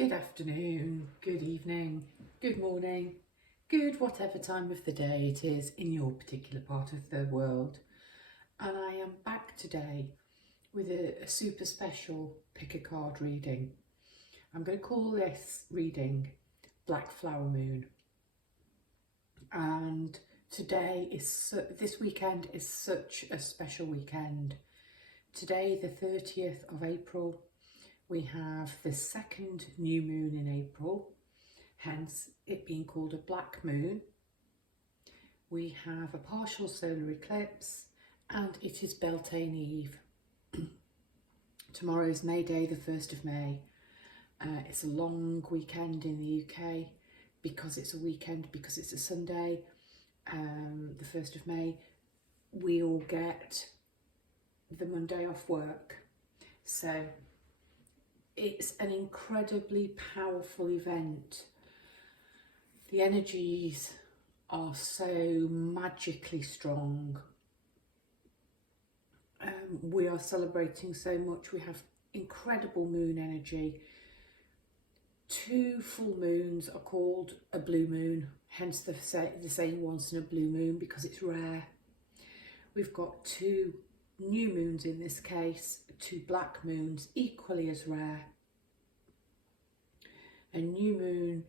Good afternoon, good evening, good morning, good whatever time of the day it is in your particular part of the world. And I am back today with a super special pick a card reading. I'm going to call this reading Black Flower Moon. And this weekend is such a special weekend. Today, the 30th of April, we have the second new moon in April, hence it being called a black moon. We have a partial solar eclipse and it is Beltane Eve. Tomorrow is May Day, the 1st of May. It's a long weekend in the UK because it's a weekend, because it's a Sunday, the 1st of May. We all get the Monday off work. So it's an incredibly powerful event. The energies are so magically strong. We are celebrating so much. We have incredible moon energy. 2 full moons are called a blue moon, hence the saying once in a blue moon, because it's rare. We've got 2 new moons in this case, 2 black moons, equally as rare. A new moon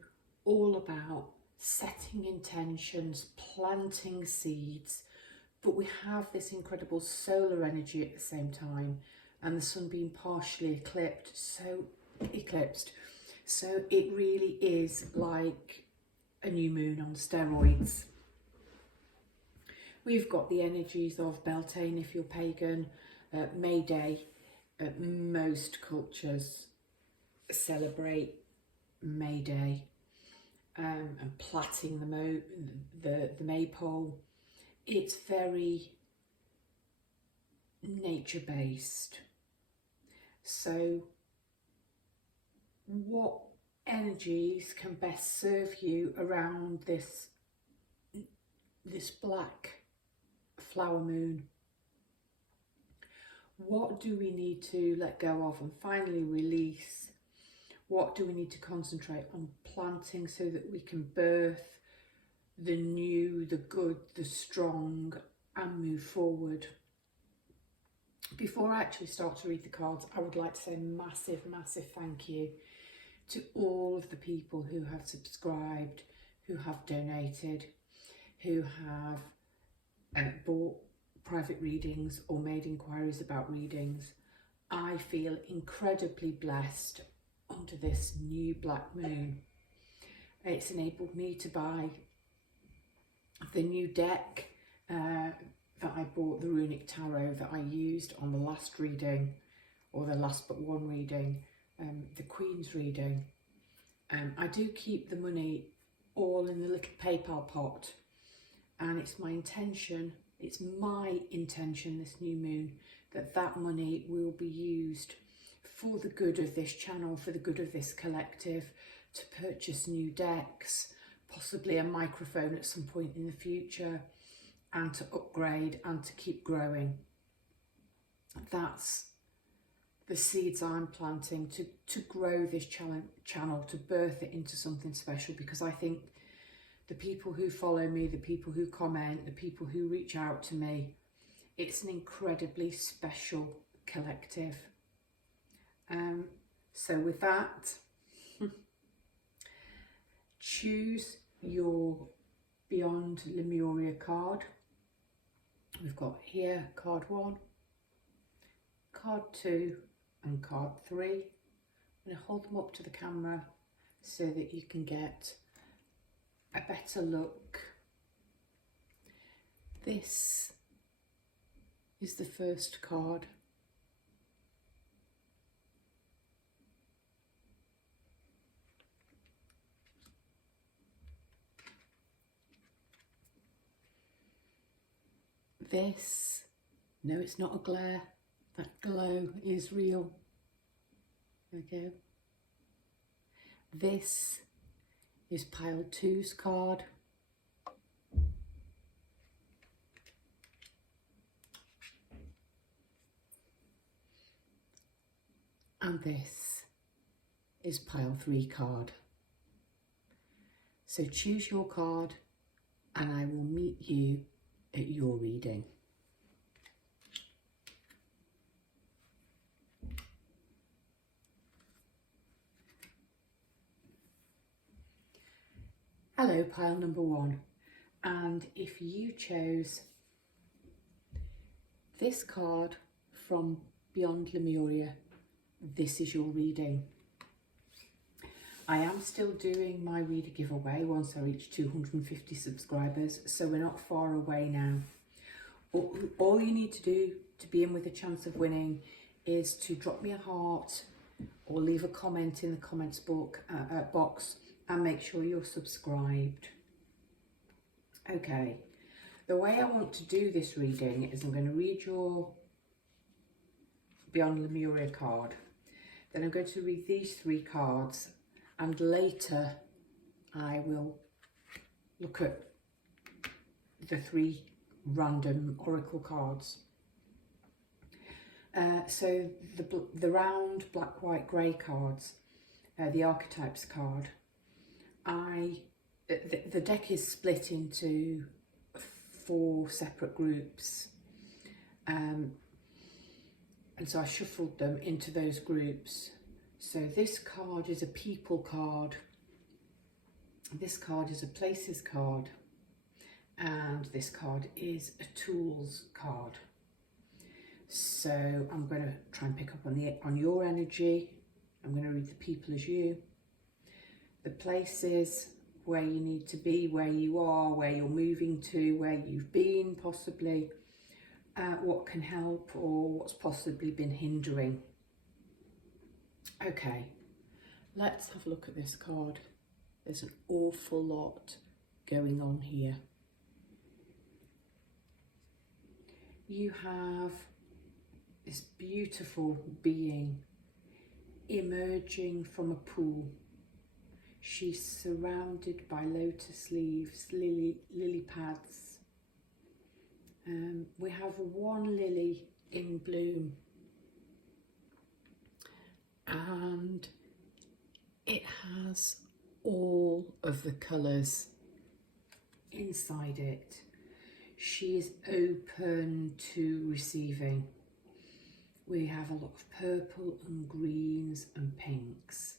all about setting intentions, planting seeds, but we have this incredible solar energy at the same time, and the sun being partially eclipsed. So it really is like a new moon on steroids. We've got the energies of Beltane if you're pagan, May Day. Most cultures celebrate May Day and plaiting the maypole. It's very nature-based. So what energies can best serve you around this black flower moon? What do we need to let go of and finally release? What do we need to concentrate on planting so that we can birth the new, the good, the strong, and move forward? Before I actually start to read the cards, I would like to say a massive, massive thank you to all of the people who have subscribed, who have donated, who have bought private readings or made inquiries about readings. I feel incredibly blessed under this new black moon. It's enabled me to buy the new deck that I bought, the runic tarot that I used on the last reading, or the last but one reading, the Queen's reading. I do keep the money all in the little PayPal pot, and it's my intention this new moon, that money will be used for the good of this channel, for the good of this collective, to purchase new decks, possibly a microphone at some point in the future, and to upgrade and to keep growing. That's the seeds I'm planting to grow this channel, to birth it into something special, because I think the people who follow me, the people who comment, the people who reach out to me, it's an incredibly special collective. So with that, choose your Beyond Lemuria card. We've got here card 1, card 2 and card 3. I'm going to hold them up to the camera so that you can get a better look. This is the first card. This, no, it's not a glare, that glow is real. There we go. This is pile 2's card. And this is pile 3 card. So choose your card and I will meet you at your reading. Hello, pile number 1. And if you chose this card from Beyond Lemuria, this is your reading. I am still doing my reader giveaway once I reach 250 subscribers, so we're not far away now. All you need to do to be in with a chance of winning is to drop me a heart or leave a comment in the comments box and make sure you're subscribed. Okay, the way I want to do this reading is I'm going to read your Beyond Lemuria card, then I'm going to read these 3 cards, and later I will look at the 3 random oracle cards. So the round black, white, grey cards, the archetypes card, the deck is split into 4 separate groups, and so I shuffled them into those groups. So this card is a people card, this card is a places card, and this card is a tools card. So I'm going to try and pick up on your energy. I'm going to read the people as you, the places, where you need to be, where you are, where you're moving to, where you've been possibly, what can help or what's possibly been hindering. Okay, let's have a look at this card. There's an awful lot going on here. You have this beautiful being emerging from a pool. She's surrounded by lotus leaves, lily pads. We have 1 lily in bloom, and it has all of the colours inside it. She is open to receiving. We have a lot of purple and greens and pinks.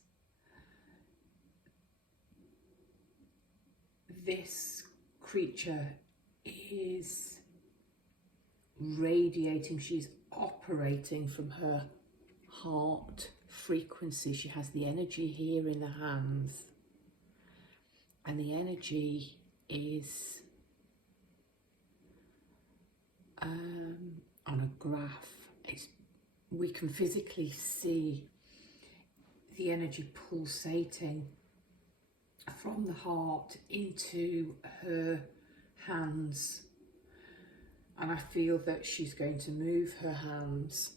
This creature is radiating, she's operating from her heart frequency. She has the energy here in the hands, and the energy is on a graph. We can physically see the energy pulsating from the heart into her hands, and I feel that she's going to move her hands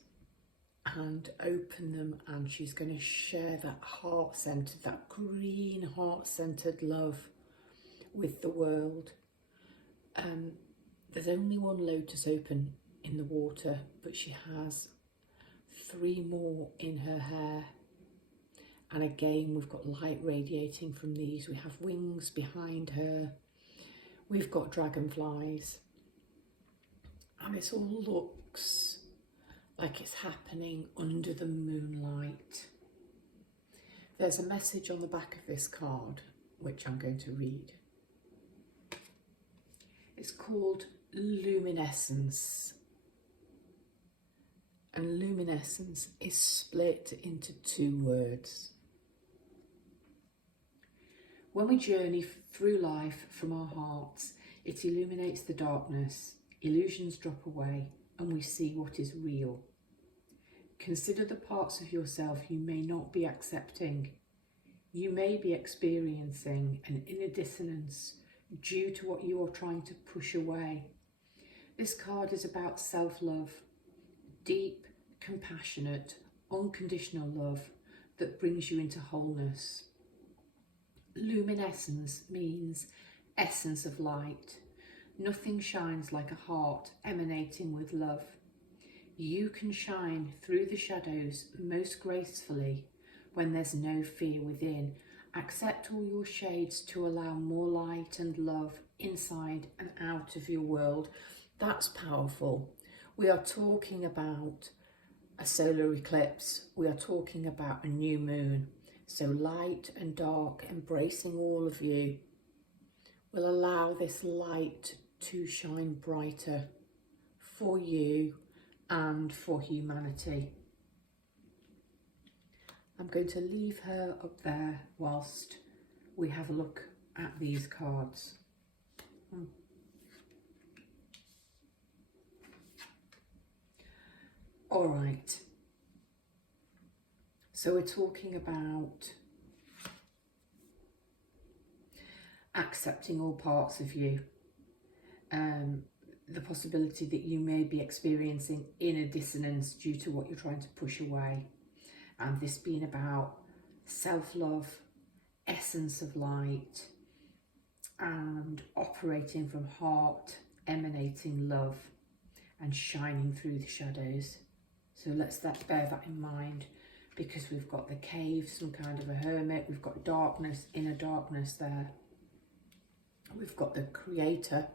and open them, and she's going to share that heart-centered, that green heart-centered love with the world. There's only 1 lotus open in the water, but she has 3 more in her hair. And again, we've got light radiating from these. We have wings behind her. We've got dragonflies. And this all looks like it's happening under the moonlight. There's a message on the back of this card, which I'm going to read. It's called Luminescence. And luminescence is split into 2 words. When we journey through life from our hearts, it illuminates the darkness, illusions drop away, and we see what is real. Consider the parts of yourself you may not be accepting. You may be experiencing an inner dissonance due to what you are trying to push away. This card is about self-love, deep, compassionate, unconditional love that brings you into wholeness. Luminescence means essence of light. Nothing shines like a heart emanating with love. You can shine through the shadows most gracefully, when there's no fear within. Accept all your shades to allow more light and love inside and out of your world. That's powerful. We are talking about a solar eclipse. We are talking about a new moon. So light and dark, embracing all of you, will allow this light to shine brighter for you and for humanity. I'm going to leave her up there whilst we have a look at these cards. All right. So we're talking about accepting all parts of you. The possibility that you may be experiencing inner dissonance due to what you're trying to push away. And this being about self-love, essence of light, and operating from heart, emanating love and shining through the shadows. So let's bear that in mind, because we've got the cave, some kind of a hermit, we've got darkness, inner darkness there. We've got the creator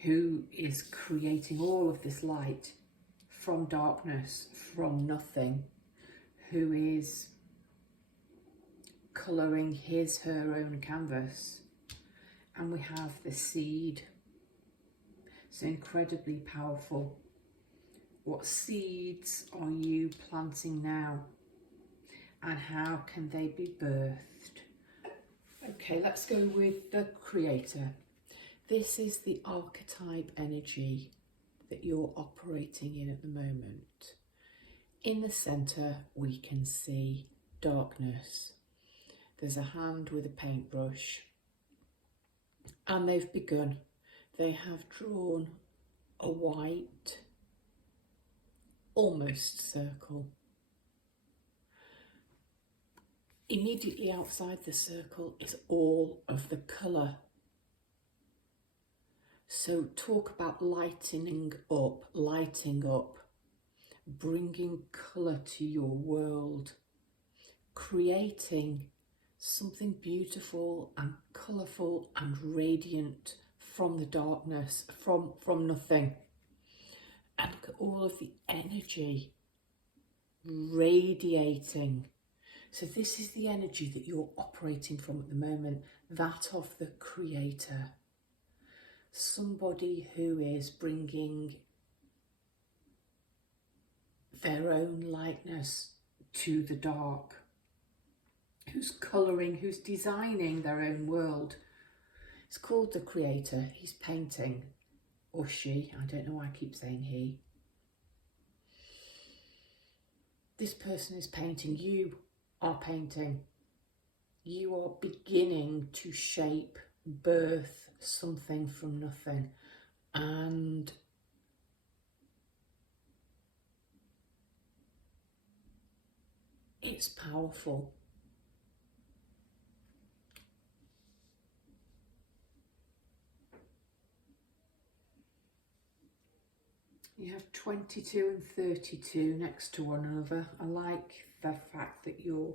who is creating all of this light from darkness, from nothing, who is colouring her own canvas. And we have the seed. So incredibly powerful. What seeds are you planting now? And how can they be birthed? Okay, let's go with the creator. This is the archetype energy that you're operating in at the moment. In the centre, we can see darkness. There's a hand with a paintbrush, and they've begun. They have drawn a white, almost circle. Immediately outside the circle is all of the colour. So talk about lighting up, bringing colour to your world, creating something beautiful and colourful and radiant from the darkness, from nothing. And all of the energy radiating. So this is the energy that you're operating from at the moment, that of the creator. Somebody who is bringing their own lightness to the dark, who's colouring, who's designing their own world. It's called the creator. He's painting, or she, I don't know why I keep saying he. This person is painting, you are painting. You are beginning to shape, birth something from nothing. And it's powerful. You have 22 and 32 next to one another. I like the fact that you're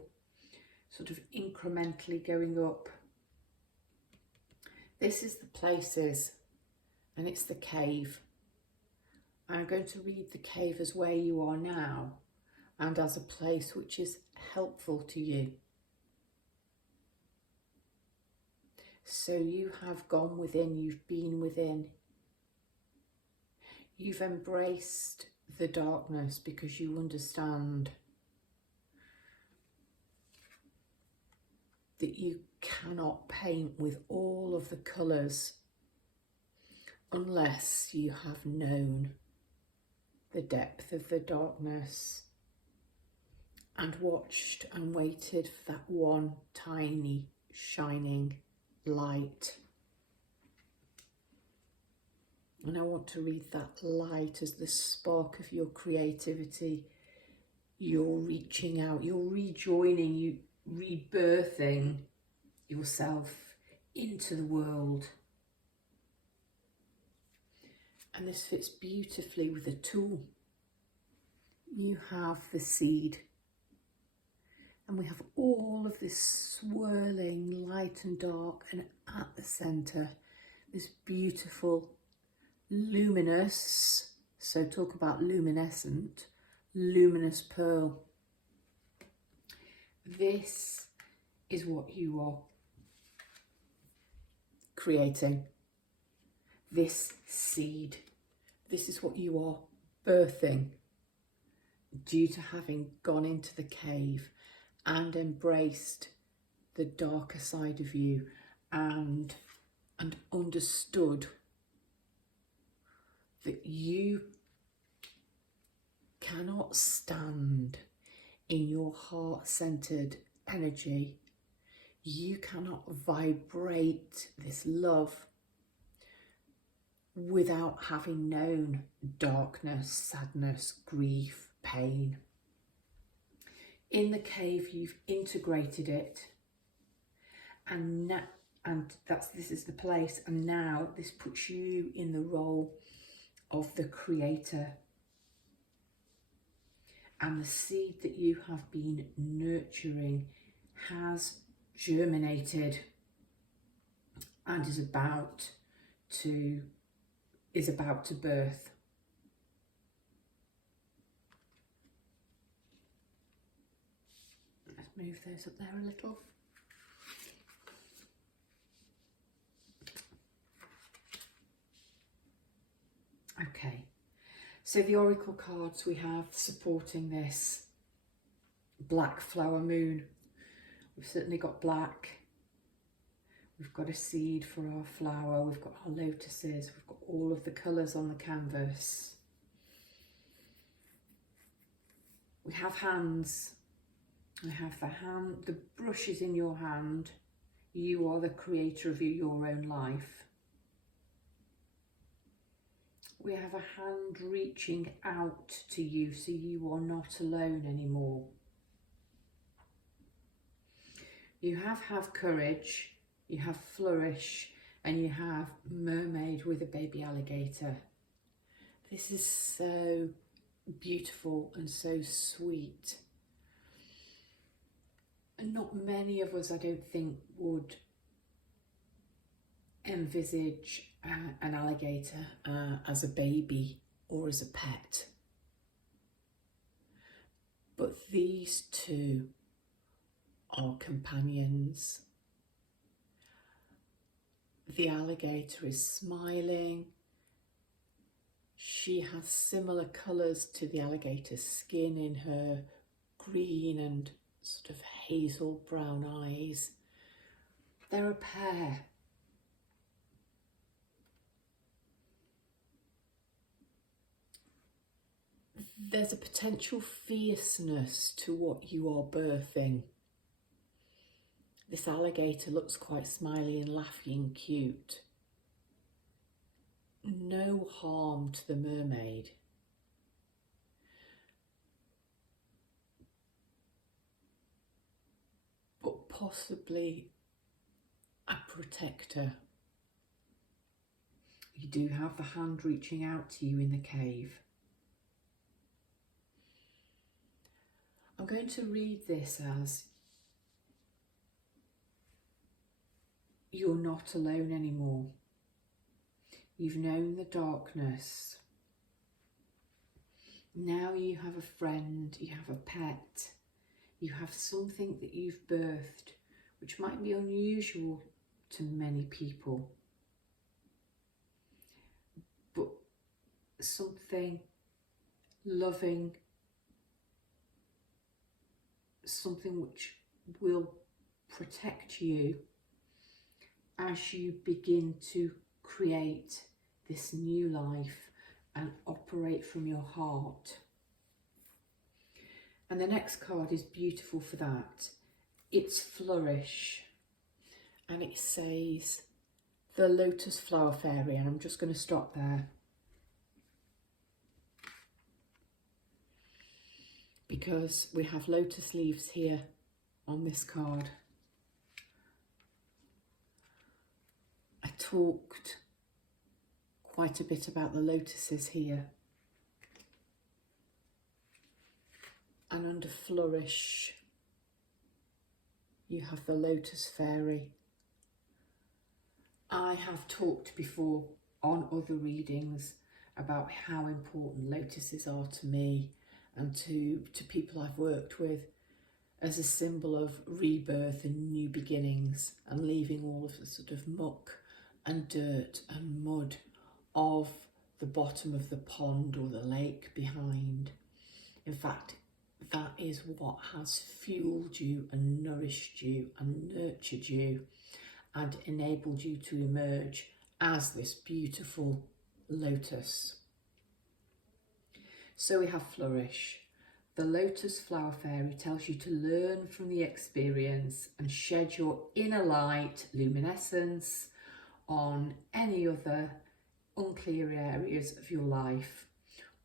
sort of incrementally going up. This is the places, and it's the cave. I'm going to read the cave as where you are now and as a place which is helpful to you. So you have gone within, you've been within. You've embraced the darkness because you understand that you cannot paint with all of the colours unless you have known the depth of the darkness and watched and waited for that one tiny shining light. And I want to read that light as the spark of your creativity. You're reaching out, you're rejoining, you rebirthing yourself into the world. And this fits beautifully with a tool. You have the seed. And we have all of this swirling light and dark, and at the centre, this beautiful luminous, so talk about luminescent, luminous pearl. This is what you are creating. This seed. This is what you are birthing due to having gone into the cave and embraced the darker side of you and understood that you cannot stand in your heart-centered energy. You cannot vibrate this love without having known darkness, sadness, grief, pain. In the cave, you've integrated it, and this is the place, and now this puts you in the role of the creator. And the seed that you have been nurturing has germinated and is about to birth. Let's move those up there a little. Okay, so the oracle cards we have supporting this black flower moon. We've certainly got black. We've got a seed for our flower. We've got our lotuses. We've got all of the colours on the canvas. We have hands. We have the brush is in your hand. You are the creator of your own life. We have a hand reaching out to you, so you are not alone anymore. You have courage, you have flourish, and you have mermaid with a baby alligator. This is so beautiful and so sweet. And not many of us, I don't think, would envisage an alligator as a baby or as a pet. But these two are companions. The alligator is smiling. She has similar colours to the alligator's skin in her green and sort of hazel brown eyes. They're a pair. There's a potential fierceness to what you are birthing. This alligator looks quite smiley and laughy and cute. No harm to the mermaid. But possibly a protector. You do have the hand reaching out to you in the cave. I'm going to read this as you're not alone anymore. You've known the darkness. Now you have a friend, you have a pet, you have something that you've birthed, which might be unusual to many people, but something loving, something which will protect you as you begin to create this new life and operate from your heart. And the next card is beautiful for that. It's Flourish, and it says the Lotus Flower Fairy, and I'm just going to stop there because we have lotus leaves here on this card. I talked quite a bit about the lotuses here, and under Flourish you have the Lotus Fairy. I have talked before on other readings about how important lotuses are to me and to people I've worked with as a symbol of rebirth and new beginnings, and leaving all of the sort of muck and dirt and mud of the bottom of the pond or the lake behind. In fact, that is what has fueled you and nourished you and nurtured you and enabled you to emerge as this beautiful lotus. So we have Flourish. The Lotus Flower Fairy tells you to learn from the experience and shed your inner light luminescence on any other unclear areas of your life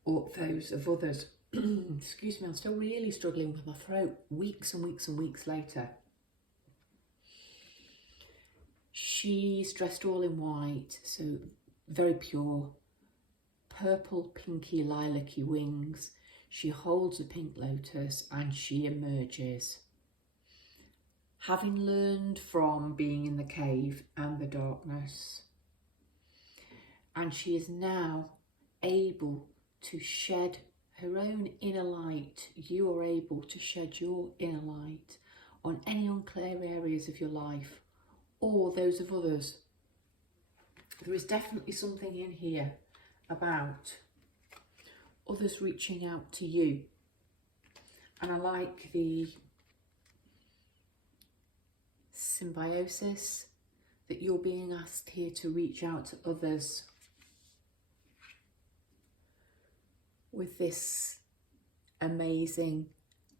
or those of others. Excuse me, I'm still really struggling with my throat weeks and weeks and weeks later. She's dressed all in white, so very pure, purple, pinky, lilac-y wings. She holds a pink lotus and she emerges. Having learned from being in the cave and the darkness, and she is now able to shed her own inner light. You are able to shed your inner light on any unclear areas of your life or those of others. There is definitely something in here about others reaching out to you. And I like the symbiosis that you're being asked here to reach out to others with this amazing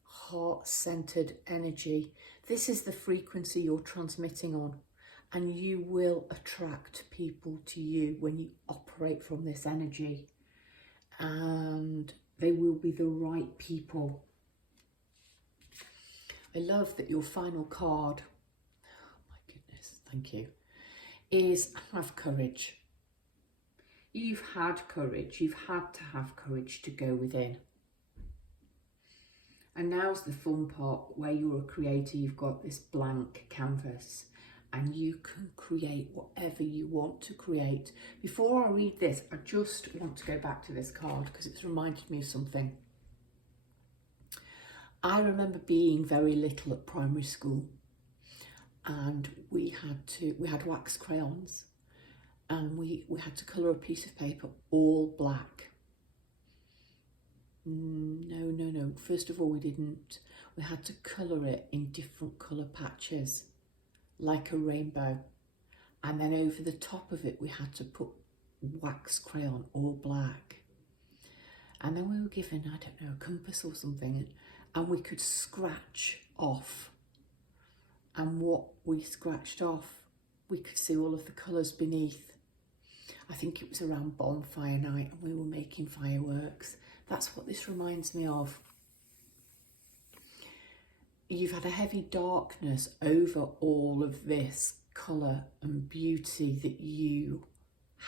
heart-centered energy. This is the frequency you're transmitting on, and you will attract people to you when you operate from this energy, and they will be the right people. I love that your final card, oh my goodness, thank you, is have courage. You've had courage, you've had to have courage to go within. And now's the fun part where you're a creator, you've got this blank canvas and you can create whatever you want to create. Before I read this, I just want to go back to this card because it's reminded me of something. I remember being very little at primary school, and we had wax crayons, and we had to colour a piece of paper all black. No. First of all, we didn't. We had to colour it in different colour patches, like a rainbow. And then over the top of it, we had to put wax crayon, all black. And then we were given, I don't know, a compass or something, and we could scratch off. And what we scratched off, we could see all of the colours beneath. I think it was around bonfire night and we were making fireworks. That's what this reminds me of. You've had a heavy darkness over all of this colour and beauty that you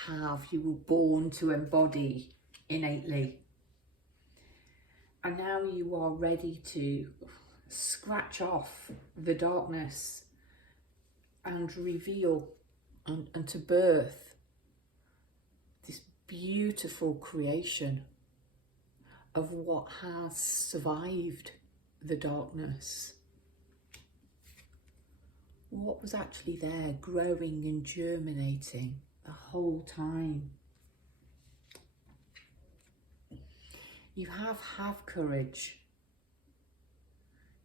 have. You were born to embody innately. And now you are ready to scratch off the darkness and reveal and to birth this beautiful creation of what has survived the darkness. What was actually there, growing and germinating the whole time. You have courage.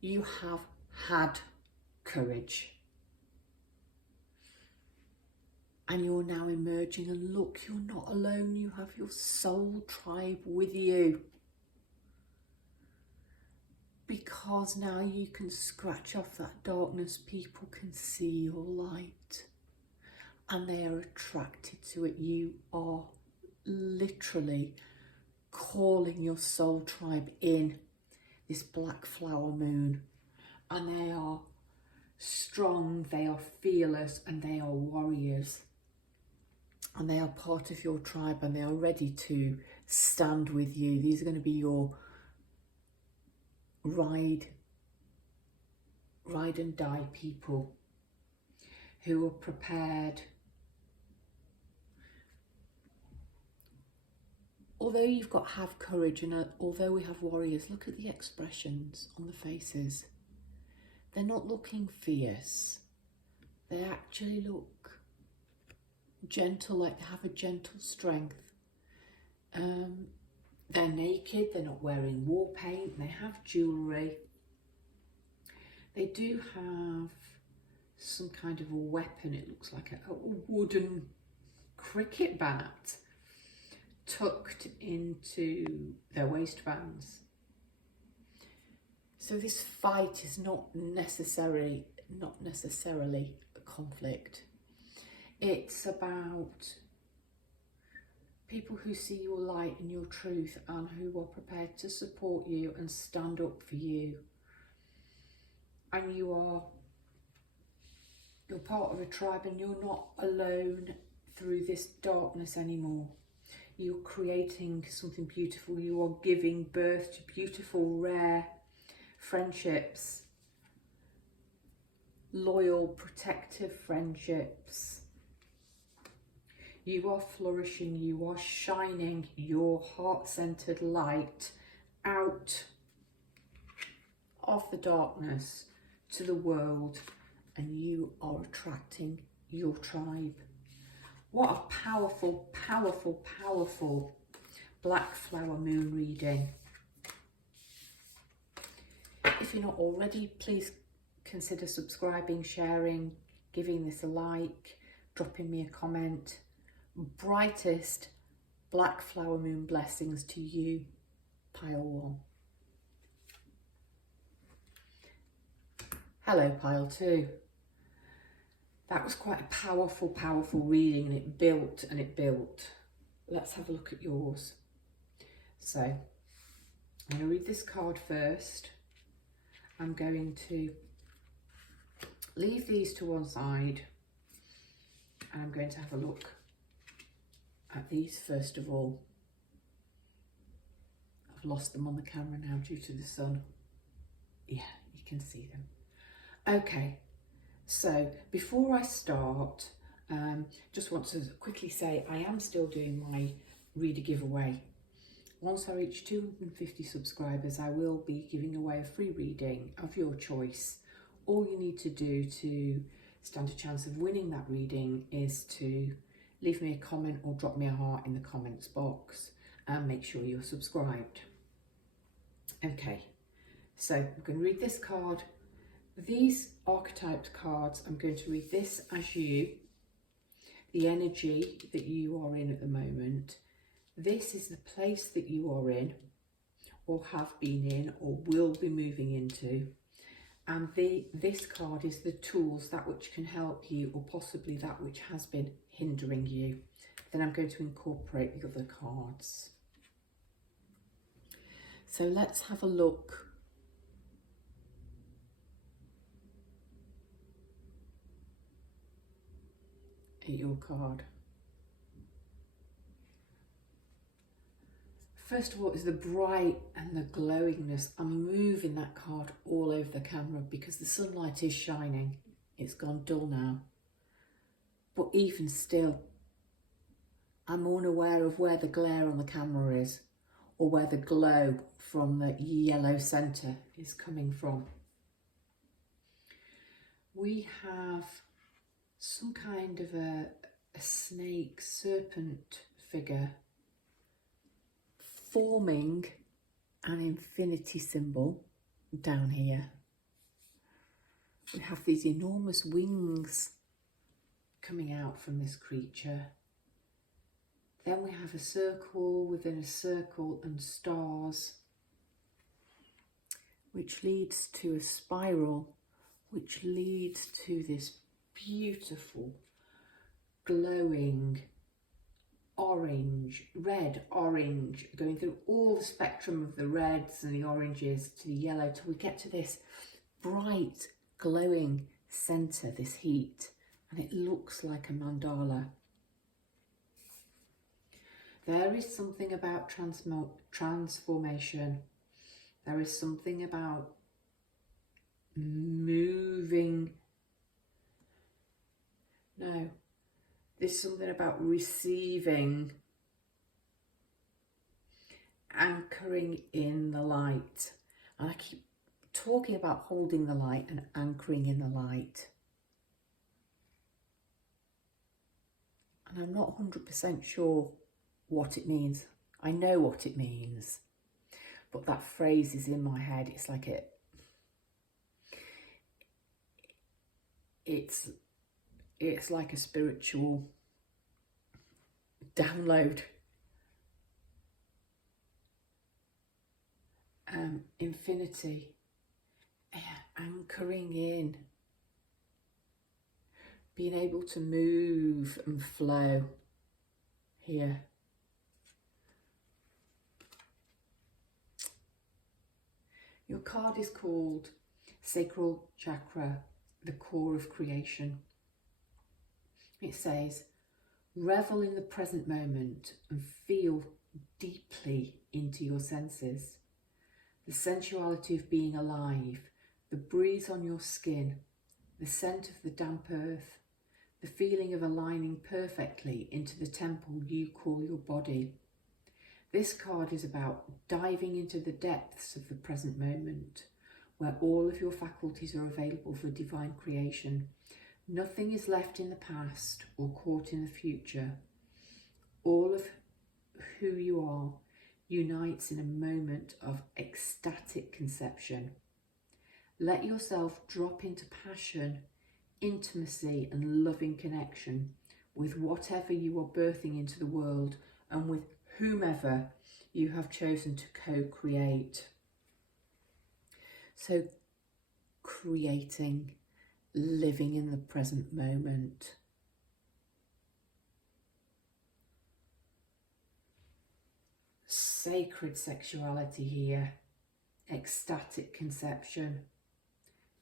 You have had courage. And you're now emerging, and look, you're not alone. You have your soul tribe with you. Because now you can scratch off that darkness. People can see your light and they are attracted to it. You are literally calling your soul tribe in this black flower moon, and they are strong, they are fearless, and they are warriors, and they are part of your tribe, and they are ready to stand with you. These are going to be your ride ride and die people who are prepared. Although you've got to have courage, and although we have warriors, look at the expressions on the faces. They're not looking fierce. They actually look gentle, like they have a gentle strength. They're naked, they're not wearing war paint, they have jewellery. They do have some kind of a weapon, it looks like a wooden cricket bat tucked into their waistbands. So this fight is not necessarily a conflict. It's about people who see your light and your truth and who are prepared to support you and stand up for you. And you're part of a tribe, and you're not alone through this darkness anymore. You're creating something beautiful. You are giving birth to beautiful, rare friendships, loyal, protective friendships. You are flourishing, you are shining your heart-centered light out of the darkness to the world, and you are attracting your tribe. What a powerful, powerful, powerful black flower moon reading. If you're not already, please consider subscribing, sharing, giving this a like, dropping me a comment. Brightest black flower moon blessings to you, pile 1. Hello, pile 2. That was quite a powerful, powerful reading, and it built and it built. Let's have a look at yours. So, I'm going to read this card first. I'm going to leave these to one side, and I'm going to have a look at these first of all. I've lost them on the camera now due to the sun. Yeah, you can see them. Okay, so before I start, just want to quickly say I am still doing my reader giveaway. Once I reach 250 subscribers, I will be giving away a free reading of your choice. All you need to do to stand a chance of winning that reading is to leave me a comment or drop me a heart in the comments box, and make sure you're subscribed. Okay, so I'm going to read this card. These archetyped cards, I'm going to read this as you, the energy that you are in at the moment. This is the place that you are in, or have been in, or will be moving into. And this card is the tools, that which can help you, or possibly that which has been hindering you. Then I'm going to incorporate the other cards. So let's have a look at your card. First of all is the bright and the glowingness. I'm moving that card all over the camera because the sunlight is shining. It's gone dull now. But even still, I'm unaware of where the glare on the camera is, or where the glow from the yellow centre is coming from. We have some kind of a snake, serpent figure forming an infinity symbol down here. We have these enormous wings coming out from this creature. Then we have a circle within a circle and stars, which leads to a spiral, which leads to this beautiful, glowing orange, red, orange, going through all the spectrum of the reds and the oranges to the yellow, till we get to this bright, glowing centre, this heat, and it looks like a mandala. There is something about transformation. There is something about moving There's something about receiving, anchoring in the light. And I keep talking about holding the light and anchoring in the light. And I'm not 100% sure what it means. I know what it means, but that phrase is in my head. It's like it's like a spiritual download. Infinity, anchoring in, being able to move and flow here. Your card is called Sacral Chakra, the core of creation. It says, revel in the present moment and feel deeply into your senses. The sensuality of being alive, the breeze on your skin, the scent of the damp earth, the feeling of aligning perfectly into the temple you call your body. This card is about diving into the depths of the present moment, where all of your faculties are available for divine creation. Nothing is left in the past or caught in the future. All of who you are unites in a moment of ecstatic conception. Let yourself drop into passion, intimacy and loving connection with whatever you are birthing into the world and with whomever you have chosen to co-create. So creating, living in the present moment. Sacred sexuality here, ecstatic conception,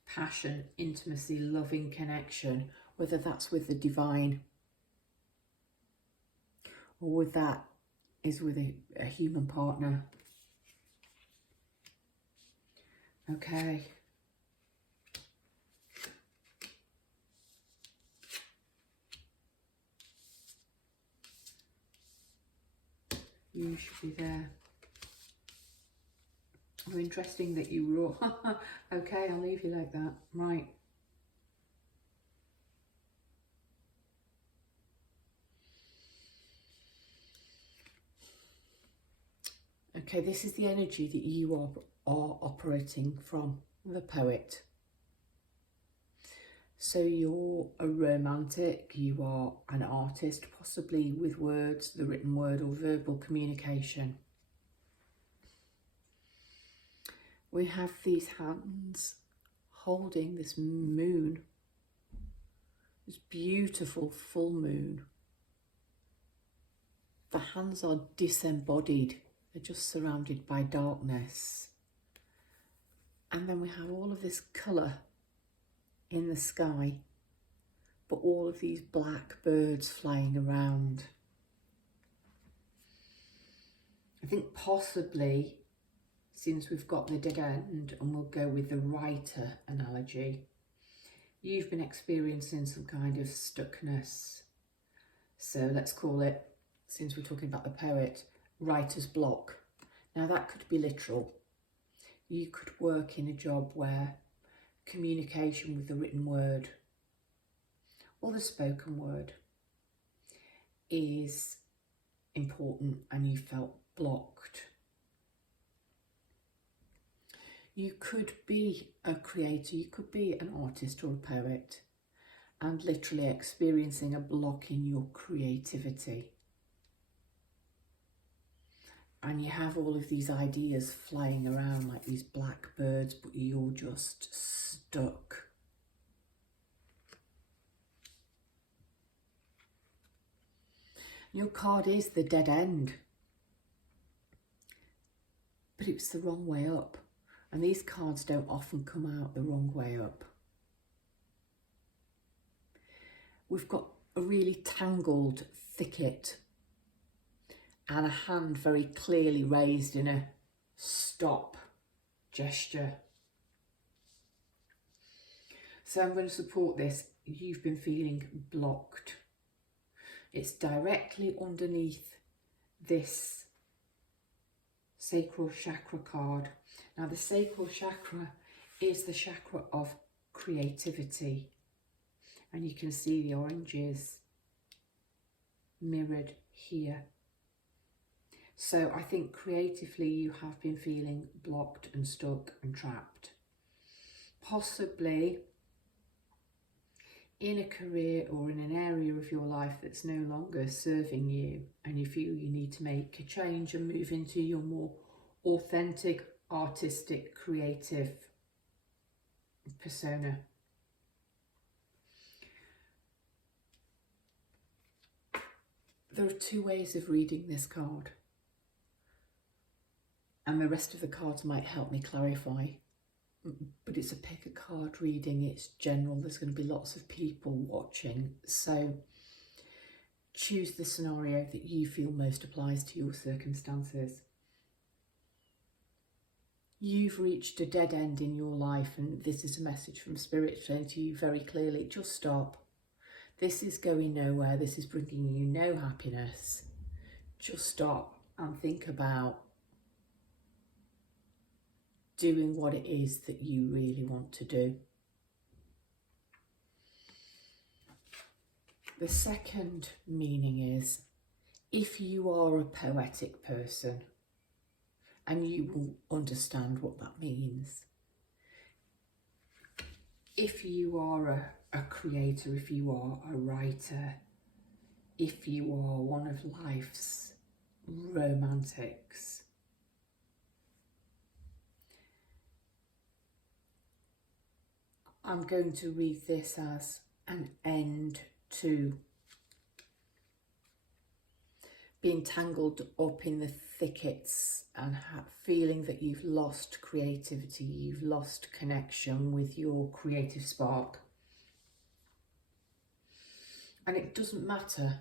passion, intimacy, loving connection, whether that's with the divine or with that is with a human partner. Okay. You should be there. Oh, interesting that you were all... Okay, I'll leave you like that. Right. Okay, this is the energy that you are operating from, the poet. So you're a romantic, you are an artist, possibly with words, the written word or verbal communication. We have these hands holding this moon, this beautiful full moon. The hands are disembodied, they're just surrounded by darkness. And then we have all of this colour in the sky, but all of these black birds flying around. I think possibly, since we've got the dead end, and we'll go with the writer analogy, you've been experiencing some kind of stuckness. So let's call it, since we're talking about the poet, writer's block. Now that could be literal. You could work in a job where communication with the written word or the spoken word is important and you felt blocked. You could be a creator, you could be an artist or a poet and literally experiencing a block in your creativity. And you have all of these ideas flying around like these black birds, but you're just stuck. Your card is the dead end, but it's the wrong way up. And these cards don't often come out the wrong way up. We've got a really tangled thicket and a hand very clearly raised in a stop gesture. So I'm going to support this. You've been feeling blocked. It's directly underneath this sacral chakra card. Now the sacral chakra is the chakra of creativity, and you can see the oranges mirrored here. So I think creatively you have been feeling blocked and stuck and trapped, possibly in a career or in an area of your life that's no longer serving you, and you feel you need to make a change and move into your more authentic, artistic, creative persona. There are two ways of reading this card, and the rest of the cards might help me clarify. But it's a pick a card reading, it's general, there's going to be lots of people watching, so choose the scenario that you feel most applies to your circumstances. You've reached a dead end in your life, and this is a message from Spirit saying to you very clearly, just stop. This is going nowhere, this is bringing you no happiness. Just stop and think about doing what it is that you really want to do. The second meaning is, if you are a poetic person, and you will understand what that means. If you are a creator, if you are a writer, if you are one of life's romantics, I'm going to read this as an end to being tangled up in the thickets and feeling that you've lost creativity, you've lost connection with your creative spark. And it doesn't matter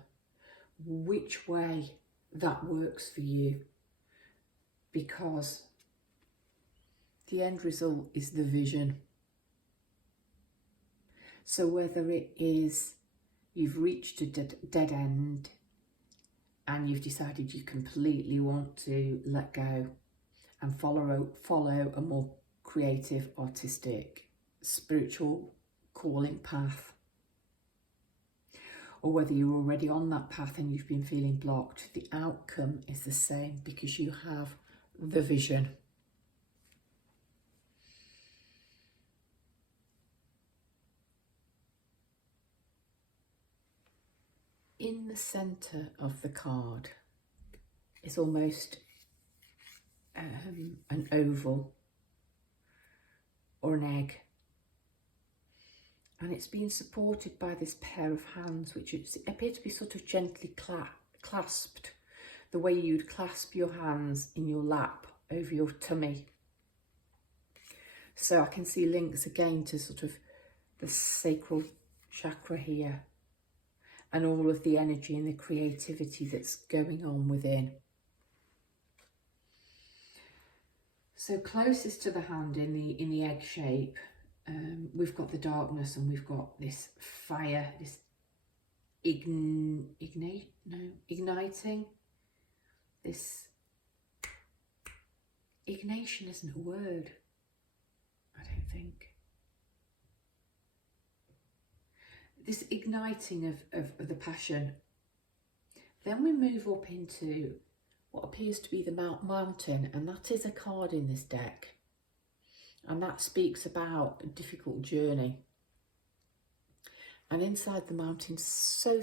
which way that works for you, because the end result is the vision. So whether it is you've reached a dead end and you've decided you completely want to let go and follow a more creative, artistic, spiritual calling path, or whether you're already on that path and you've been feeling blocked, the outcome is the same because you have the vision. In the centre of the card is almost an oval or an egg, and it's being supported by this pair of hands which appear to be sort of gently clasped, the way you'd clasp your hands in your lap over your tummy. So I can see links again to sort of the sacral chakra here, and all of the energy and the creativity that's going on within. So closest to the hand in the egg shape, we've got the darkness, and we've got this fire, this igniting, this ignition isn't a word, I don't think. This igniting of the passion. Then we move up into what appears to be the mountain, and that is a card in this deck, and that speaks about a difficult journey. And inside the mountain, so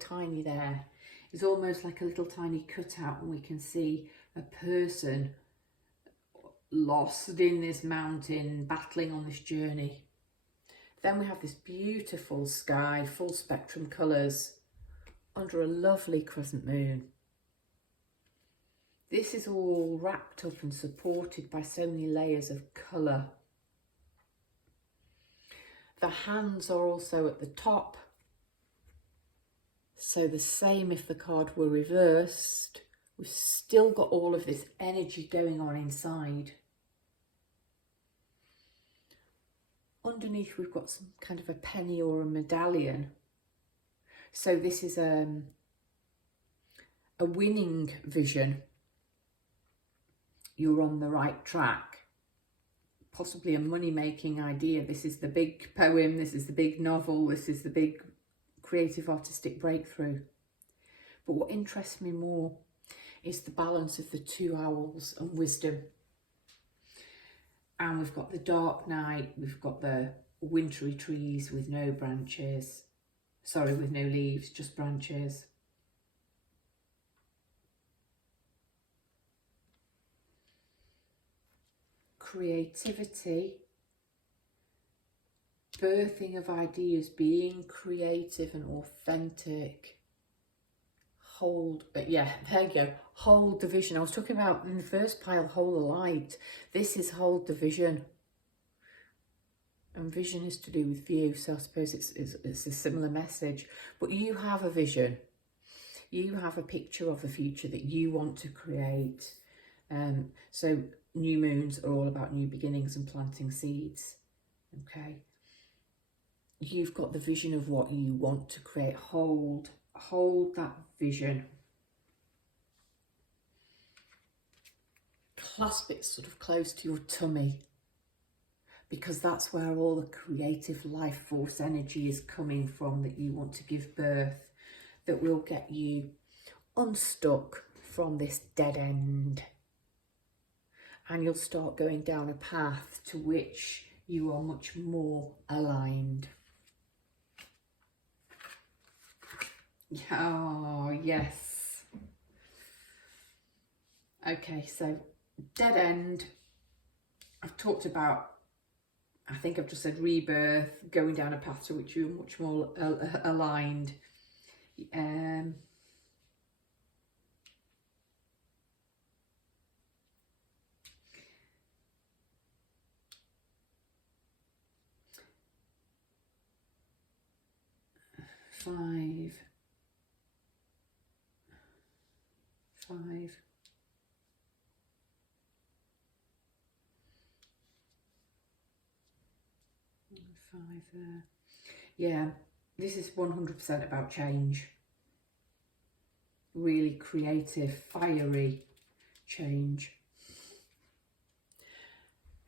tiny, there is almost like a little tiny cutout, and we can see a person lost in this mountain, battling on this journey. Then we have this beautiful sky, full spectrum colours, under a lovely crescent moon. This is all wrapped up and supported by so many layers of colour. The hands are also at the top. So the same if the card were reversed. We've still got all of this energy going on inside. Underneath we've got some kind of a penny or a medallion. So this is a winning vision, you're on the right track. Possibly a money-making idea. This is the big poem, this is the big novel, this is the big creative artistic breakthrough. But what interests me more is the balance of the two owls and wisdom. And we've got the dark night, we've got the wintry trees with no branches, sorry, with no leaves, just branches. Creativity, birthing of ideas, being creative and authentic. Hold, yeah, there you go, hold the vision. I was talking about in the first pile, hold the light. This is hold the vision. And vision is to do with view, so I suppose it's a similar message. But you have a vision. You have a picture of the future that you want to create. So new moons are all about new beginnings and planting seeds. Okay. You've got the vision of what you want to create. Hold that vision. Clasp it sort of close to your tummy, because that's where all the creative life force energy is coming from that you want to give birth, that will get you unstuck from this dead end. And you'll start going down a path to which you are much more aligned. Oh, yes. Okay, so dead end. I've talked about, I think I've just said rebirth, going down a path to which you're much more aligned. 5, 5. Five there. Yeah, this is 100% about change. Really creative, fiery change.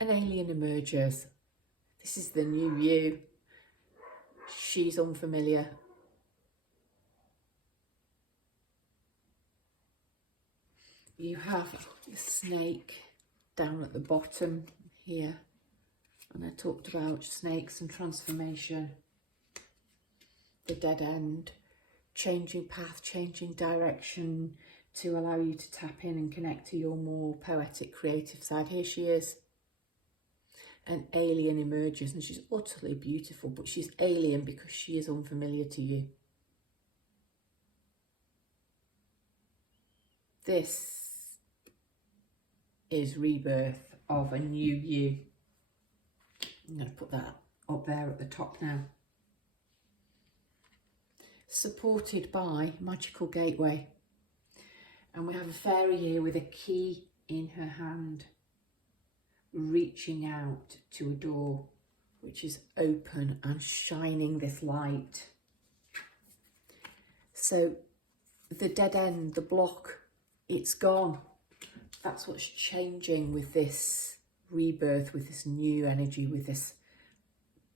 An alien emerges. This is the new you. She's unfamiliar. You have the snake down at the bottom here. And I talked about snakes and transformation, the dead end, changing path, changing direction to allow you to tap in and connect to your more poetic, creative side. Here she is. An alien emerges, and she's utterly beautiful, but she's alien because she is unfamiliar to you. This is rebirth of a new you. I'm going to put that up there at the top now. Supported by Magical Gateway. And we have a fairy here with a key in her hand, reaching out to a door which is open and shining this light. So the dead end, the block, it's gone. That's what's changing with this rebirth, with this new energy, with this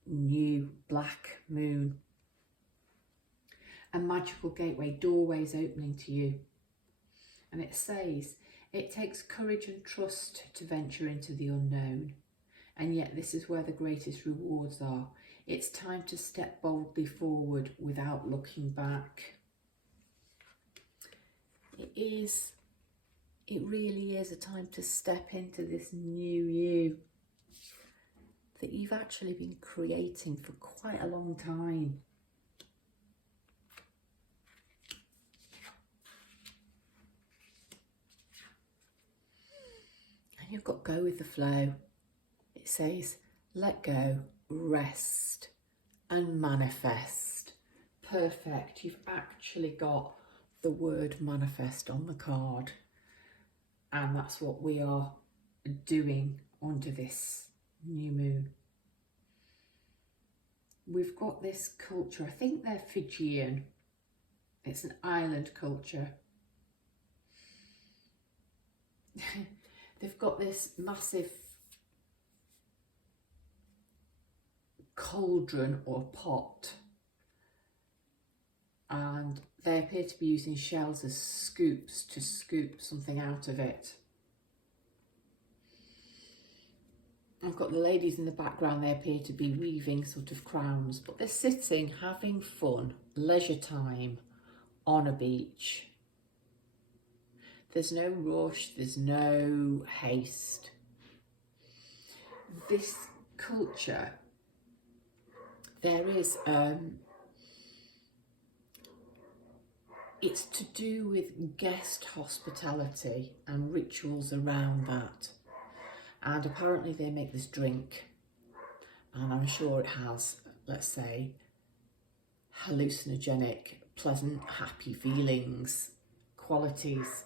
new black moon. A magical gateway, doorways opening to you. And it says, it takes courage and trust to venture into the unknown. And yet this is where the greatest rewards are. It's time to step boldly forward without looking back. It really is a time to step into this new you that you've actually been creating for quite a long time. And you've got go with the flow. It says, let go, rest and manifest. Perfect. You've actually got the word manifest on the card. And that's what we are doing under this new moon. We've got this culture, I think they're Fijian. It's an island culture. they've got this massive cauldron or pot, and they appear to be using shells as scoops to scoop something out of it. I've got the ladies in the background, they appear to be weaving sort of crowns, but they're sitting, having fun, leisure time on a beach. There's no rush, there's no haste. This culture, there is, it's to do with guest hospitality and rituals around that. And apparently they make this drink, and I'm sure it has, let's say, hallucinogenic, pleasant, happy feelings, qualities.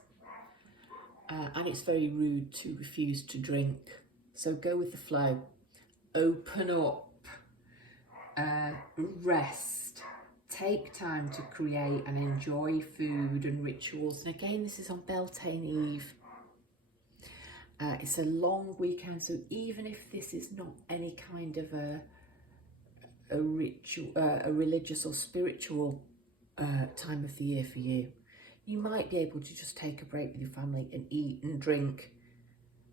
And it's very rude to refuse to drink. So go with the flow, open up, rest, take time to create and enjoy food and rituals. And again, this is on Beltane Eve. It's a long weekend, so even if this is not any kind of a ritual, a religious or spiritual time of the year for you, you might be able to just take a break with your family and eat and drink,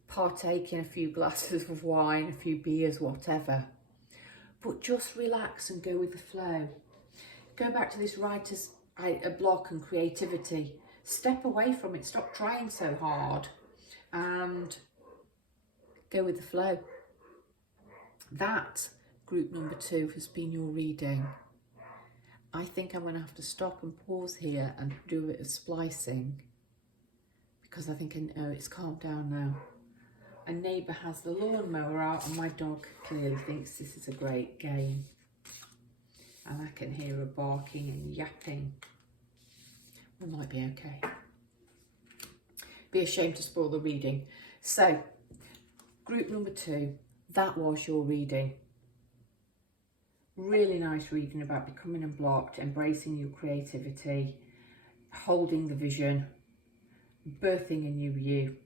partake in a few glasses of wine, a few beers, whatever. But just relax and go with the flow. Go back to this writer's block and creativity. Step away from it, stop trying so hard, and go with the flow. That, group number 2, has been your reading. I think I'm going to have to stop and pause here and do a bit of splicing, because I think it's calmed down now. A neighbour has the lawnmower out and my dog clearly thinks this is a great game. And I can hear her barking and yapping. We might be okay. Be ashamed to spoil the reading. So, group number 2, that was your reading. Really nice reading about becoming unblocked, embracing your creativity, holding the vision, birthing a new you,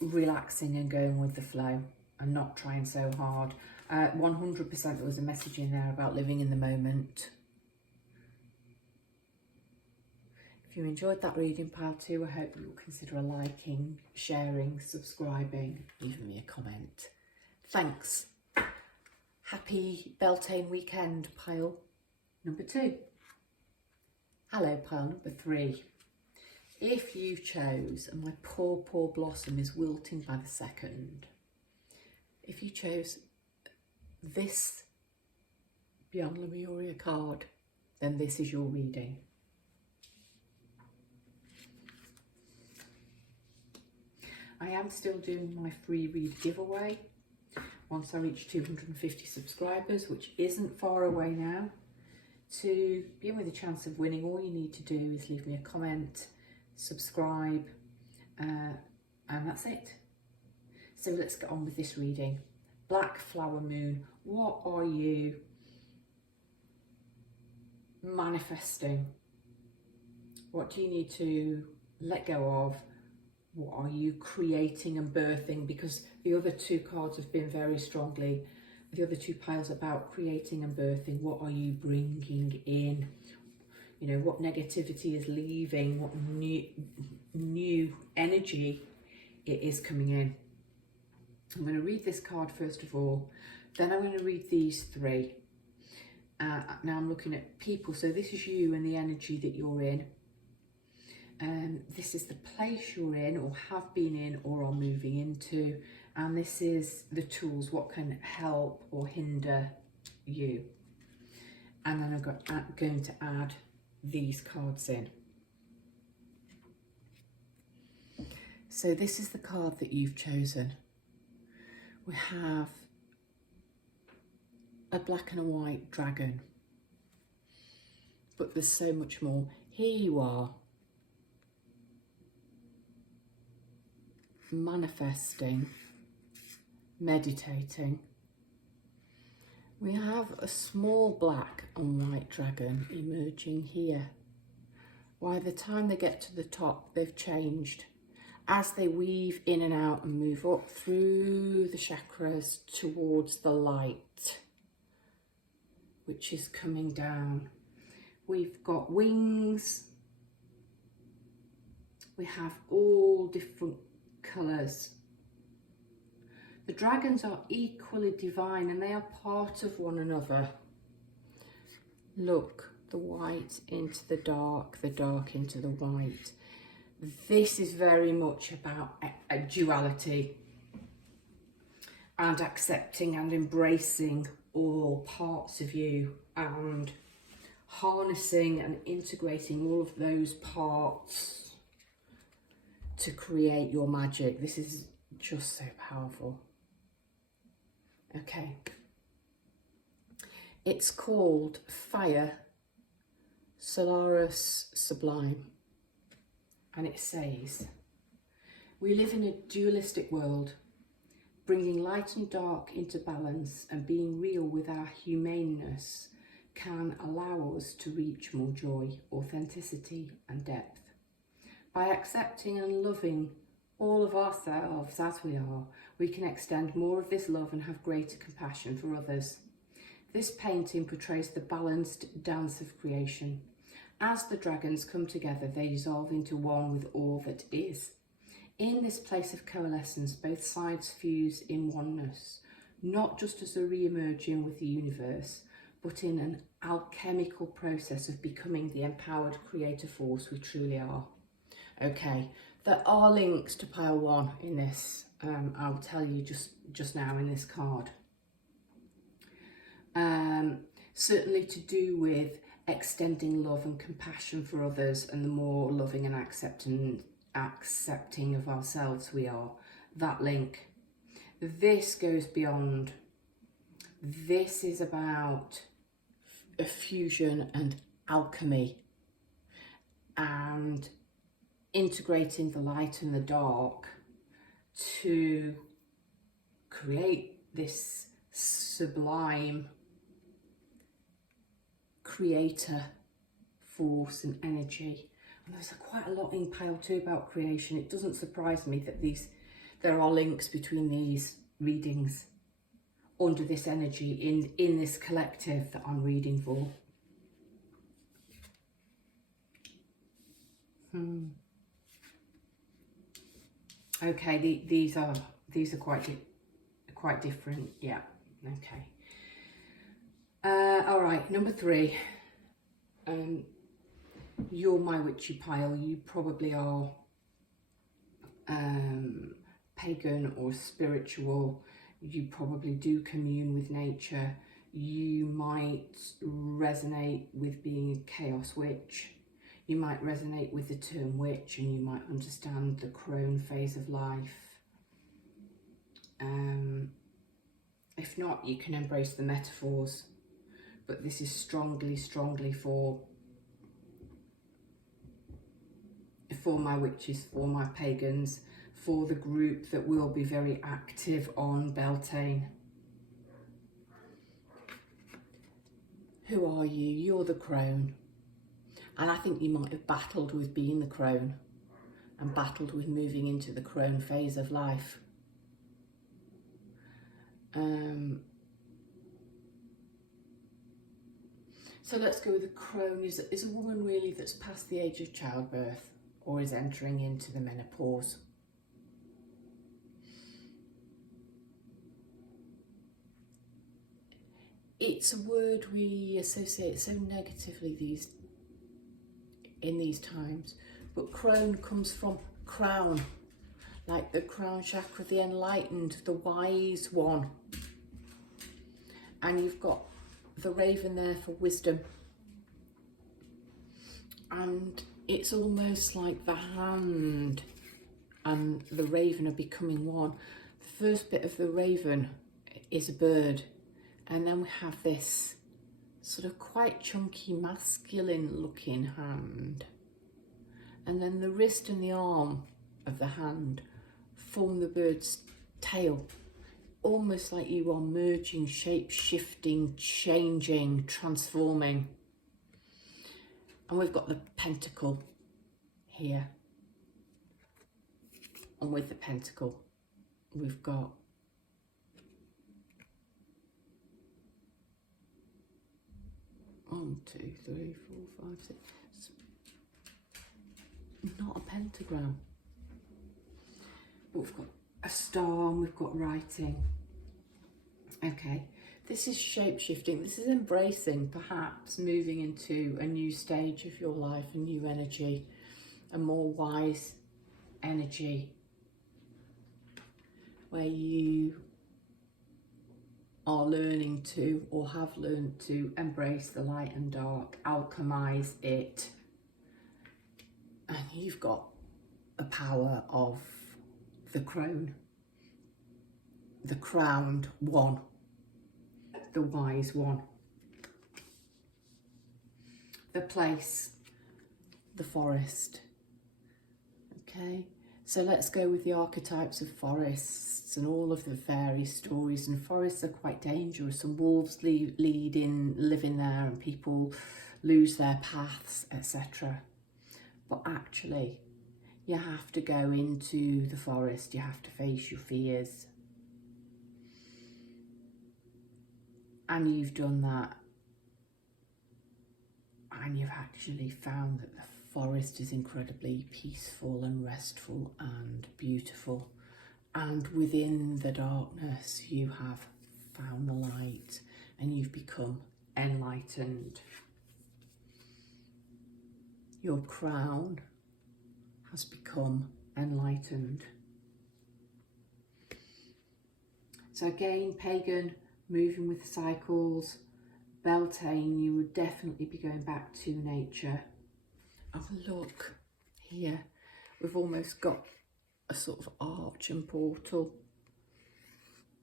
relaxing and going with the flow and not trying so hard. 100% there was a message in there about living in the moment. If you enjoyed that reading, pile 2, I hope you will consider liking, sharing, subscribing, leaving me a comment. Thanks. Happy Beltane weekend, pile number 2. Hello, pile number 3. If you chose, and my poor blossom is wilting by the second, if you chose this Beyond Lemuria card, then this is your reading. I am still doing my free read giveaway once I reach 250 subscribers, which isn't far away now. To be with a chance of winning, all you need to do is leave me a comment, subscribe, and that's it. So let's get on with this reading. Black Flower Moon, what are you manifesting? What do you need to let go of? What are you creating and birthing? Because the other 2 cards have been very strongly, the other 2 piles about creating and birthing. What are you bringing in? You know, what negativity is leaving? What new energy it is coming in? I'm going to read this card first of all, then I'm going to read these 3. Now I'm looking at people, so this is you and the energy that you're in. This is the place you're in or have been in or are moving into, and this is the tools, what can help or hinder you. And then I'm going to add these cards in. So this is the card that you've chosen. We have a black and a white dragon, but there's so much more. Here you are, manifesting, meditating. We have a small black and white dragon emerging here. By the time they get to the top, they've changed. as they weave in and out and move up through the chakras towards the light, which is coming down. We've got wings. We have all different colours. The dragons are equally divine and they are part of one another. Look, the white into the dark into the white. This is very much about a duality and accepting and embracing all parts of you and harnessing and integrating all of those parts to create your magic. This is just so powerful. Okay. It's called Fire Solaris Sublime. And it says, we live in a dualistic world, bringing light and dark into balance and being real with our humaneness can allow us to reach more joy, authenticity and depth. By accepting and loving all of ourselves as we are, we can extend more of this love and have greater compassion for others. This painting portrays the balanced dance of creation. As the dragons come together, they dissolve into one with all that is. In this place of coalescence, both sides fuse in oneness, not just as a re-emerging with the universe, but in an alchemical process of becoming the empowered creative force we truly are. Okay, there are links to pile 1 in this. I'll tell you just now in this card. Certainly to do with extending love and compassion for others, and the more loving and accepting of ourselves we are, that link. This goes beyond. This is about a fusion and alchemy and integrating the light and the dark to create this sublime creator force and energy. And there's quite a lot in pile 2 about creation. It doesn't surprise me that there are links between these readings under this energy in this collective that I'm reading for. Okay, these are quite different. Yeah. Okay. All right, number 3. You're my witchy pile. You probably are pagan or spiritual. You probably do commune with nature. You might resonate with being a chaos witch. You might resonate with the term witch, and you might understand the crone phase of life. If not, you can embrace the metaphors. But this is strongly for my witches, for my pagans, for the group that will be very active on Beltane. Who are you? You're the crone. And I think you might have battled with being the crone and battled with moving into the crone phase of life. So let's go with the crone. Is a woman really that's past the age of childbirth or is entering into the menopause. It's a word we associate so negatively in these times, but crone comes from crown, like the crown chakra, the enlightened, the wise one. And you've got the raven there for wisdom. And it's almost like the hand and the raven are becoming one. The first bit of the raven is a bird. And then we have this sort of quite chunky, masculine looking hand. And then the wrist and the arm of the hand form the bird's tail. Almost like you are merging, shape-shifting, changing, transforming. And we've got the pentacle here. And with the pentacle, we've got one, two, three, four, five, six. Not a pentagram. But we've got a star and we've got writing. Okay, this is shape-shifting. This is embracing, perhaps moving into a new stage of your life, a new energy, a more wise energy, where you are learning to, or have learned to, embrace the light and dark, alchemize it. And you've got the power of the crown, the crowned one, the wise one, the place, the forest. Okay, so let's go with the archetypes of forests and all of the fairy stories. And forests are quite dangerous, and wolves live in there, and people lose their paths, etc. But actually, you have to go into the forest, you have to face your fears. And you've done that. And you've actually found that the forest is incredibly peaceful and restful and beautiful. And within the darkness, you have found the light and you've become enlightened. Your crown has become enlightened. So again, pagan, moving with cycles, Beltane, you would definitely be going back to nature. Have a look here. We've almost got a sort of arch and portal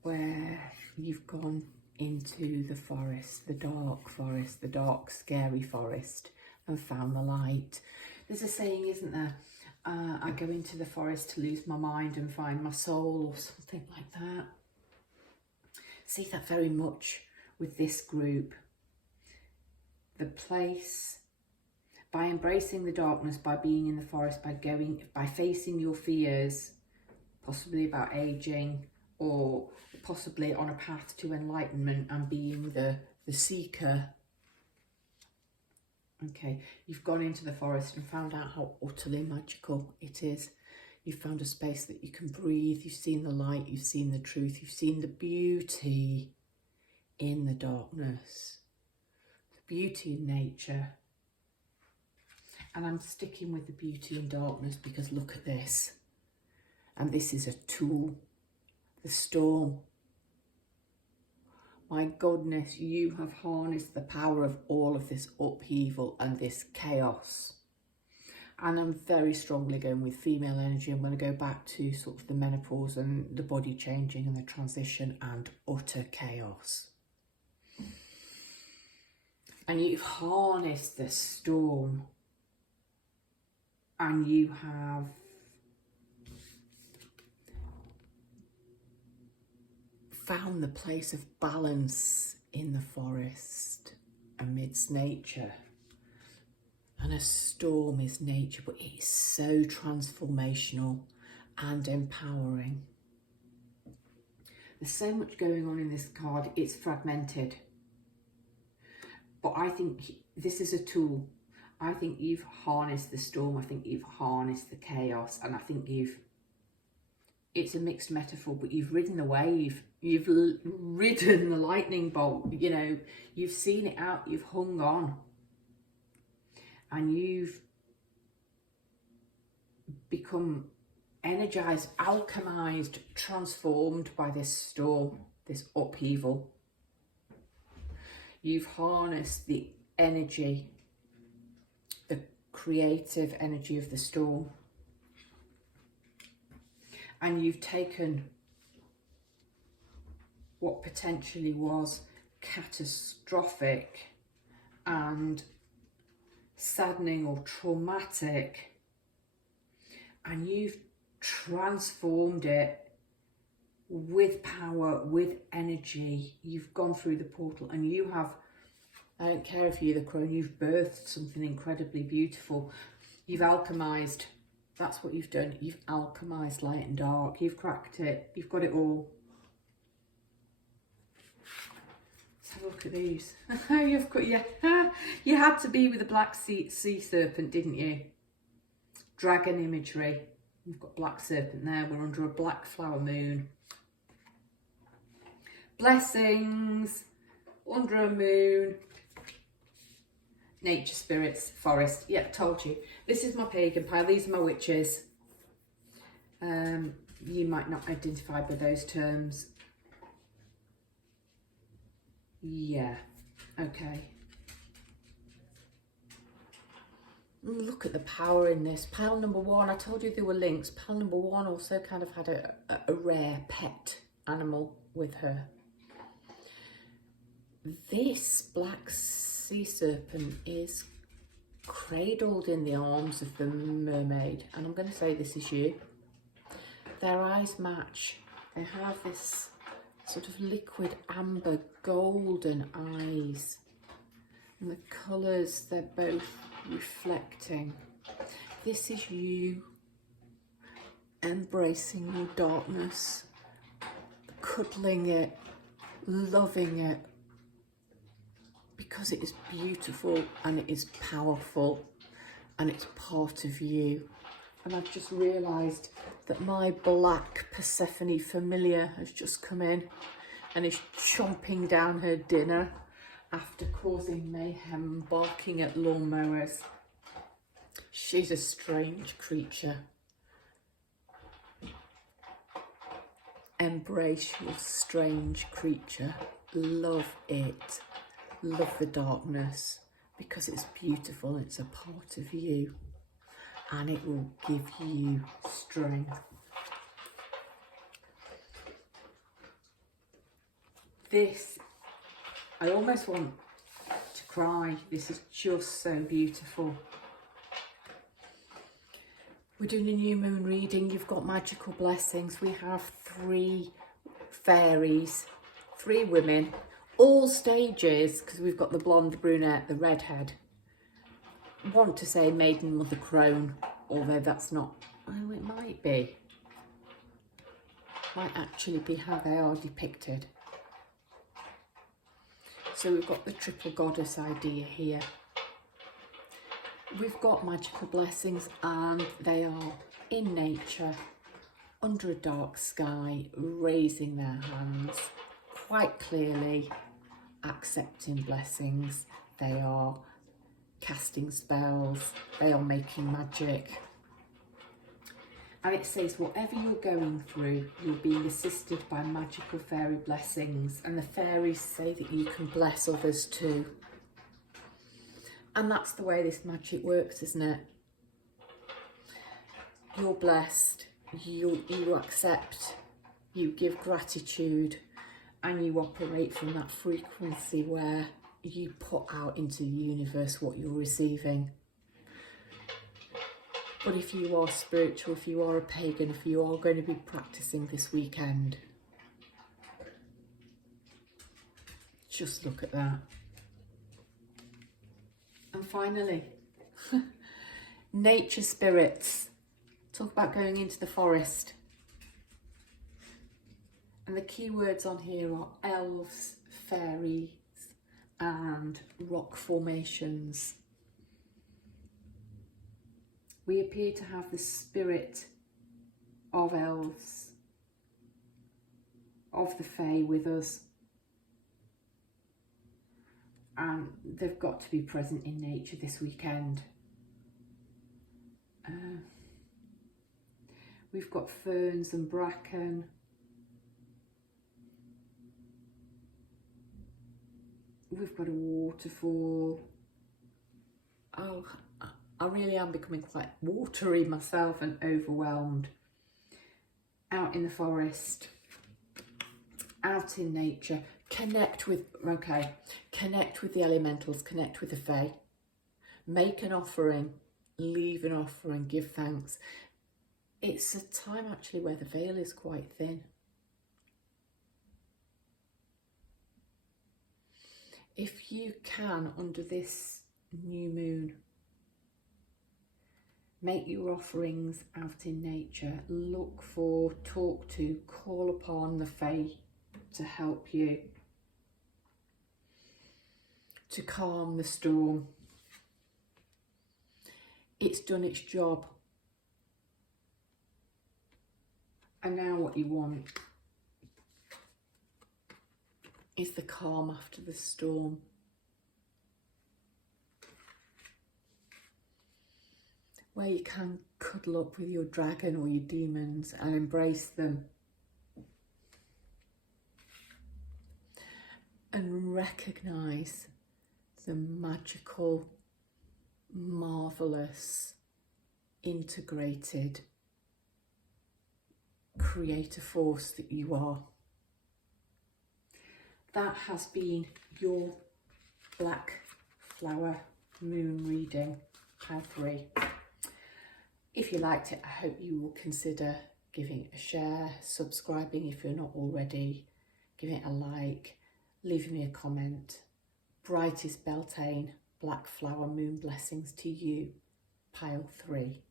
where you've gone into the forest, the dark, scary forest, and found the light. There's a saying, isn't there? I go into the forest to lose my mind and find my soul, or something like that. See that very much with this group. The place, by embracing the darkness, by being in the forest, by facing your fears, possibly about aging, or possibly on a path to enlightenment and being the seeker. Okay, you've gone into the forest and found out how utterly magical it is. You've found a space that you can breathe. You've seen the light, you've seen the truth, you've seen the beauty in the darkness, the beauty in nature. And I'm sticking with the beauty in darkness because look at this. And this is a tool, the storm. My goodness, you have harnessed the power of all of this upheaval and this chaos. And I'm very strongly going with female energy. I'm going to go back to sort of the menopause and the body changing and the transition and utter chaos. And you've harnessed the storm. And you have found the place of balance in the forest amidst nature. And a storm is nature, but it is so transformational and empowering. There's so much going on in this card, it's fragmented. But I think this is a tool. I think you've harnessed the storm, I think you've harnessed the chaos, and I think it's a mixed metaphor, but you've ridden the wave, you've ridden the lightning bolt, you know, you've seen it out, you've hung on, and you've become energized, alchemized, transformed by this storm, this upheaval. You've harnessed the energy, the creative energy of the storm. And you've taken what potentially was catastrophic and saddening or traumatic, and you've transformed it with power, with energy. You've gone through the portal and you have, I don't care if you're the crone, you've birthed something incredibly beautiful. You've alchemized That's what you've done. You've alchemised light and dark. You've cracked it. You've got it all. Let's have a look at these. You've got, yeah. You had to be with a black sea serpent, didn't you? Dragon imagery. We've got black serpent there. We're under a black flower moon. Blessings. Under a moon. Nature spirits. Forest. Yeah, told you. This is my pagan pile. These are my witches. You might not identify by those terms. Yeah. Okay. Look at the power in this. Pile number one, I told you there were links. Pile number one also kind of had a rare pet animal with her. This black sea serpent is cradled in the arms of the mermaid. And I'm going to say this is you. Their eyes match. They have this sort of liquid amber golden eyes. And the colours, they're both reflecting. This is you embracing your darkness, cuddling it, loving it, because it is beautiful and it is powerful and it's part of you. And I've just realised that my black Persephone familiar has just come in and is chomping down her dinner after causing mayhem, barking at lawnmowers. She's a strange creature. Embrace your strange creature. Love it. Love the darkness, because it's beautiful. It's a part of you and it will give you strength. This, I almost want to cry. This is just so beautiful. We're doing a new moon reading. You've got magical blessings. We have 3 fairies, 3 women, all stages, because we've got the blonde, brunette, the redhead. I want to say maiden, mother, crone, although that's not, oh, it might be. Might actually be how they are depicted. So we've got the triple goddess idea here. We've got magical blessings and they are in nature, under a dark sky, raising their hands, quite clearly accepting blessings. They are casting spells, they are making magic. And it says whatever you're going through, you're being assisted by magical fairy blessings. And the fairies say that you can bless others too. And that's the way this magic works, isn't it? You're blessed, you accept, you give gratitude, and you operate from that frequency where you put out into the universe what you're receiving. But if you are spiritual, if you are a pagan, if you are going to be practicing this weekend, just look at that. And finally, nature spirits. Talk about going into the forest. And the key words on here are elves, fairies, and rock formations. We appear to have the spirit of elves, of the fae with us. And they've got to be present in nature this weekend. We've got ferns and bracken. We've got a waterfall. Oh, I really am becoming quite watery myself and overwhelmed. Out in the forest, out in nature, connect with the elementals, connect with the fae. Make an offering, leave an offering, give thanks. It's a time actually where the veil is quite thin. If you can, under this new moon, Make your offerings out in nature. Look for, talk to, call upon the Fae to help you, to calm the storm. It's done its job. And now what you want is the calm after the storm. Where you can cuddle up with your dragon or your demons and embrace them. And recognise the magical, marvellous, integrated creator force that you are. That has been your Black Flower Moon reading, pile 3. If you liked it, I hope you will consider giving it a share, subscribing if you're not already, giving it a like, leaving me a comment. Brightest Beltane, Black Flower Moon blessings to you, pile 3.